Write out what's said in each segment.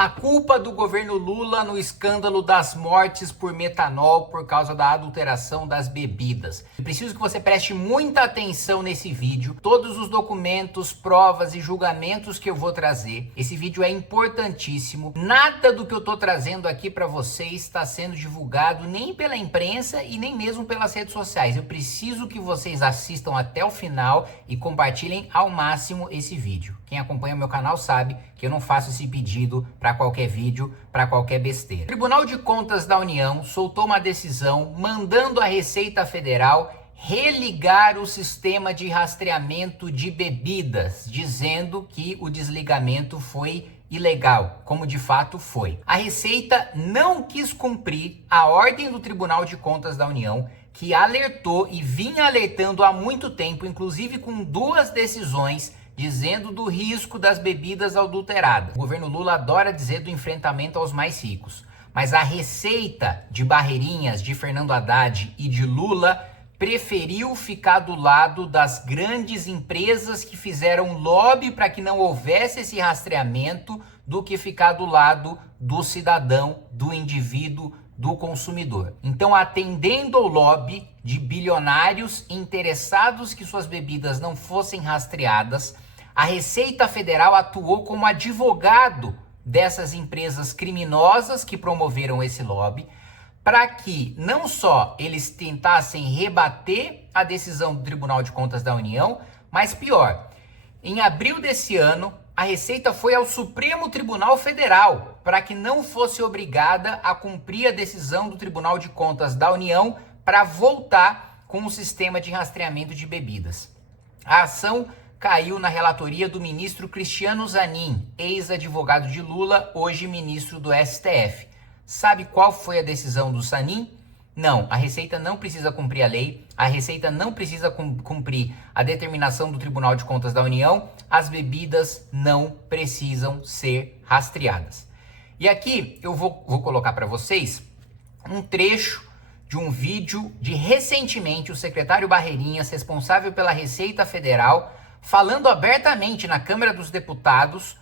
A culpa do governo Lula no escândalo das mortes por metanol por causa da adulteração das bebidas. Eu preciso que você preste muita atenção nesse vídeo. Todos os documentos, provas e julgamentos que eu vou trazer. Esse vídeo é importantíssimo. Nada do que eu tô trazendo aqui para vocês está sendo divulgado nem pela imprensa e nem mesmo pelas redes sociais. Eu preciso que vocês assistam até o final e compartilhem ao máximo esse vídeo. Quem acompanha o meu canal sabe que eu não faço esse pedido para qualquer vídeo, para qualquer besteira. O Tribunal de Contas da União soltou uma decisão mandando a Receita Federal religar o sistema de rastreamento de bebidas, dizendo que o desligamento foi ilegal, como de fato foi. A Receita não quis cumprir a ordem do Tribunal de Contas da União, que alertou e vinha alertando há muito tempo, inclusive com duas decisões, dizendo do risco das bebidas adulteradas. O governo Lula adora dizer do enfrentamento aos mais ricos, mas a Receita de Barreirinhas, de Fernando Haddad e de Lula preferiu ficar do lado das grandes empresas que fizeram lobby para que não houvesse esse rastreamento do que ficar do lado do cidadão, do indivíduo, do consumidor. Então, atendendo ao lobby de bilionários interessados que suas bebidas não fossem rastreadas, a Receita Federal atuou como advogado dessas empresas criminosas que promoveram esse lobby, para que não só eles tentassem rebater a decisão do Tribunal de Contas da União, mas pior, em abril desse ano, a Receita foi ao Supremo Tribunal Federal para que não fosse obrigada a cumprir a decisão do Tribunal de Contas da União para voltar com o sistema de rastreamento de bebidas. A ação caiu na relatoria do ministro Cristiano Zanin, ex-advogado de Lula, hoje ministro do STF. Sabe qual foi a decisão do Zanin? Não, a Receita não precisa cumprir a lei, a Receita não precisa cumprir a determinação do Tribunal de Contas da União, as bebidas não precisam ser rastreadas. E aqui eu vou colocar para vocês um trecho de um vídeo de recentemente o secretário Barreirinhas, responsável pela Receita Federal, falando abertamente na Câmara dos Deputados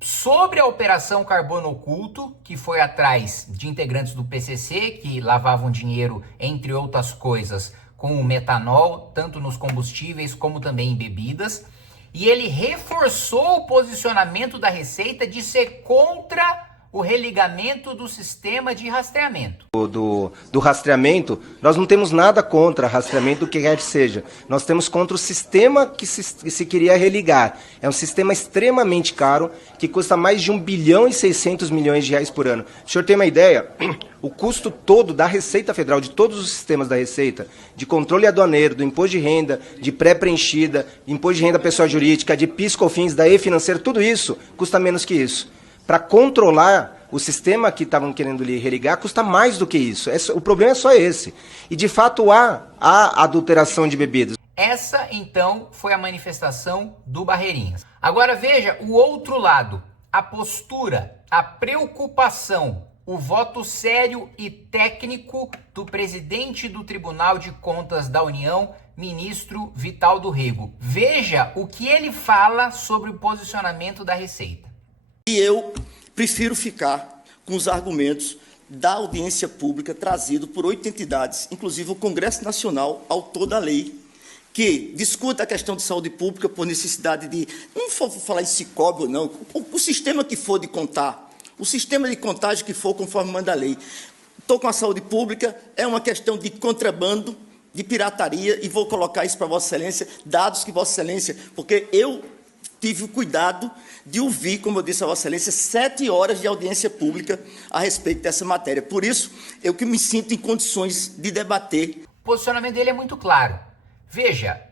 sobre a Operação Carbono Oculto, que foi atrás de integrantes do PCC que lavavam dinheiro, entre outras coisas, com o metanol, tanto nos combustíveis como também em bebidas. E ele reforçou o posicionamento da Receita de ser contra o religamento do sistema de rastreamento. Do rastreamento, nós não temos nada contra rastreamento, do que quer que seja. Nós temos contra o sistema que se queria religar. É um sistema extremamente caro, que custa mais de 1 bilhão e 600 milhões de reais por ano. O senhor tem uma ideia? O custo todo da Receita Federal, de todos os sistemas da Receita, de controle aduaneiro, do imposto de renda, de pré-preenchida, imposto de renda pessoa jurídica, de PIS, COFINS, da E-Financeiro, tudo isso custa menos que isso. Para controlar o sistema que estavam querendo lhe religar, custa mais do que isso. O problema é só esse. E, de fato, há adulteração de bebidas. Essa, então, foi a manifestação do Barreirinhas. Agora, veja o outro lado. A postura, a preocupação, o voto sério e técnico do presidente do Tribunal de Contas da União, ministro Vital do Rego. Veja o que ele fala sobre o posicionamento da Receita. E eu prefiro ficar com os argumentos da audiência pública trazido por 8 entidades, inclusive o Congresso Nacional, autor da lei, que discute a questão de saúde pública por necessidade de, não vou falar em Sicob ou não, o sistema que for de contar, o sistema de contagem que for conforme manda a lei. Estou com a saúde pública, é uma questão de contrabando, de pirataria, e vou colocar isso para Vossa Excelência, dados que Vossa Excelência, porque eu tive o cuidado de ouvir, como eu disse a Vossa Excelência, 7 horas de audiência pública a respeito dessa matéria. Por isso, eu que me sinto em condições de debater. O posicionamento dele é muito claro. Veja,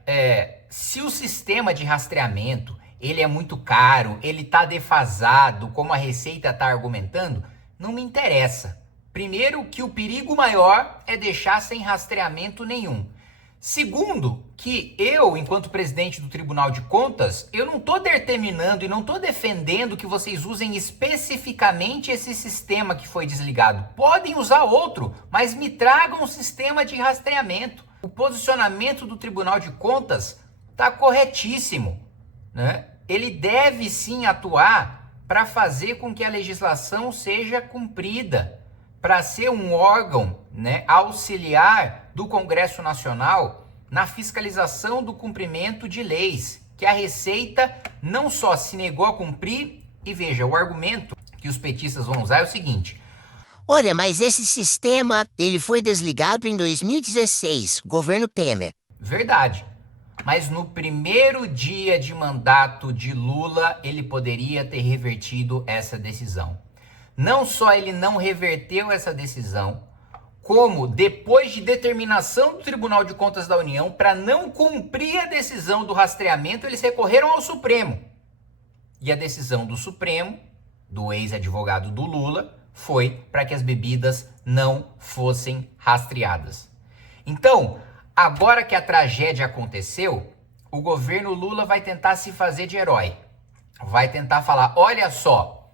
se o sistema de rastreamento ele é muito caro, ele está defasado, como a Receita está argumentando, não me interessa. Primeiro, que o perigo maior é deixar sem rastreamento nenhum. Segundo, que eu, enquanto presidente do Tribunal de Contas, eu não estou determinando e não estou defendendo que vocês usem especificamente esse sistema que foi desligado. Podem usar outro, mas me tragam um sistema de rastreamento. O posicionamento do Tribunal de Contas está corretíssimo, né? Ele deve sim atuar para fazer com que a legislação seja cumprida, para ser um órgão, né, auxiliar do Congresso Nacional na fiscalização do cumprimento de leis, que a Receita não só se negou a cumprir, e veja, o argumento que os petistas vão usar é o seguinte: olha, mas esse sistema, ele foi desligado em 2016, governo Temer. verdade. Mas no primeiro dia de mandato de Lula, ele poderia ter revertido essa decisão. Não só ele não reverteu essa decisão, como depois de determinação do Tribunal de Contas da União, para não cumprir a decisão do rastreamento, eles recorreram ao Supremo. E a decisão do Supremo, do ex-advogado do Lula, foi para que as bebidas não fossem rastreadas. Então, agora que a tragédia aconteceu, o governo Lula vai tentar se fazer de herói. Vai tentar falar, olha só,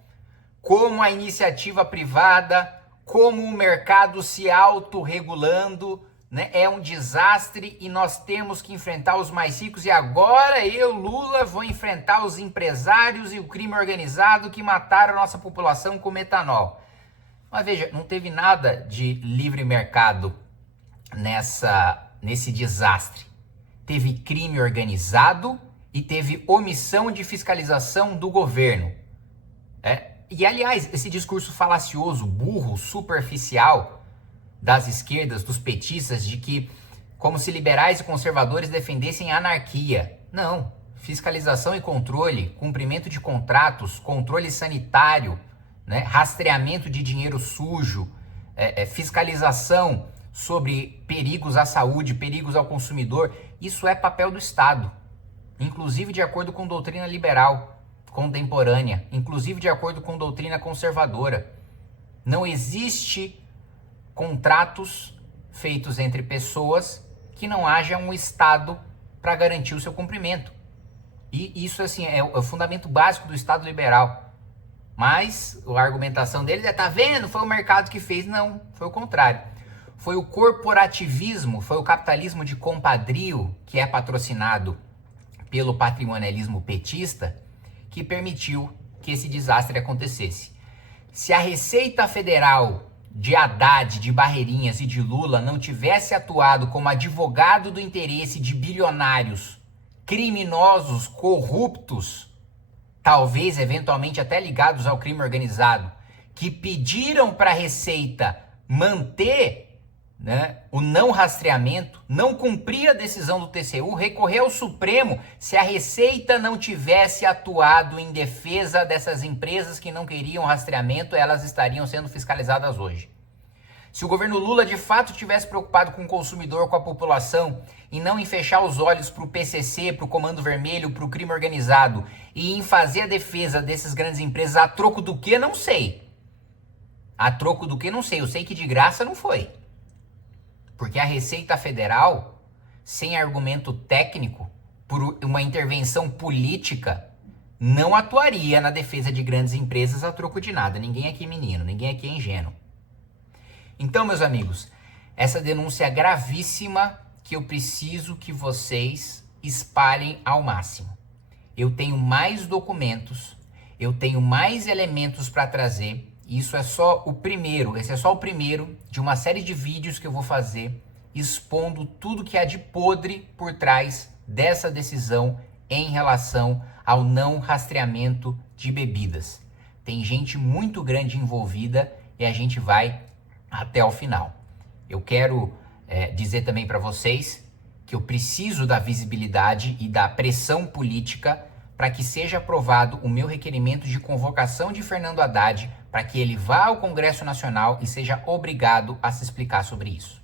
como a iniciativa privada, como o mercado se autorregulando, né, é um desastre e nós temos que enfrentar os mais ricos. E agora eu, Lula, vou enfrentar os empresários e o crime organizado que mataram a nossa população com metanol. Mas veja, não teve nada de livre mercado nesse desastre. Teve crime organizado e teve omissão de fiscalização do governo. E, aliás, esse discurso falacioso, burro, superficial das esquerdas, dos petistas, de que como se liberais e conservadores defendessem a anarquia. Não. Fiscalização e controle, cumprimento de contratos, controle sanitário, né, rastreamento de dinheiro sujo, fiscalização sobre perigos à saúde, perigos ao consumidor, isso é papel do Estado, inclusive de acordo com doutrina liberal contemporânea, inclusive de acordo com doutrina conservadora. Não existe contratos feitos entre pessoas que não haja um Estado para garantir o seu cumprimento. E isso assim é o fundamento básico do Estado liberal. Mas a argumentação deles tá vendo, foi o mercado que fez. Não, foi o contrário. Foi o corporativismo, foi o capitalismo de compadrio, que é patrocinado pelo patrimonialismo petista, que permitiu que esse desastre acontecesse. Se a Receita Federal de Haddad, de Barreirinhas e de Lula não tivesse atuado como advogado do interesse de bilionários, criminosos, corruptos, talvez eventualmente até ligados ao crime organizado, que pediram para a Receita manter, né, o não rastreamento, não cumprir a decisão do TCU, recorrer ao Supremo, se a Receita não tivesse atuado em defesa dessas empresas que não queriam rastreamento, elas estariam sendo fiscalizadas hoje. Se o governo Lula de fato tivesse preocupado com o consumidor, com a população, e não em fechar os olhos para o PCC, para o Comando Vermelho, para o crime organizado, e em fazer a defesa dessas grandes empresas, a troco do que, não sei. A troco do que, não sei. Eu sei que de graça não foi. Porque a Receita Federal, sem argumento técnico, por uma intervenção política, não atuaria na defesa de grandes empresas a troco de nada. Ninguém aqui é menino, ninguém aqui é ingênuo. Então, meus amigos, essa denúncia é gravíssima que eu preciso que vocês espalhem ao máximo. Eu tenho mais documentos, eu tenho mais elementos para trazer. Isso é só o primeiro, esse é só o primeiro de uma série de vídeos que eu vou fazer expondo tudo que há de podre por trás dessa decisão em relação ao não rastreamento de bebidas. Tem gente muito grande envolvida e a gente vai até o final. Eu quero dizer também para vocês que eu preciso da visibilidade e da pressão política para que seja aprovado o meu requerimento de convocação de Fernando Haddad para que ele vá ao Congresso Nacional e seja obrigado a se explicar sobre isso.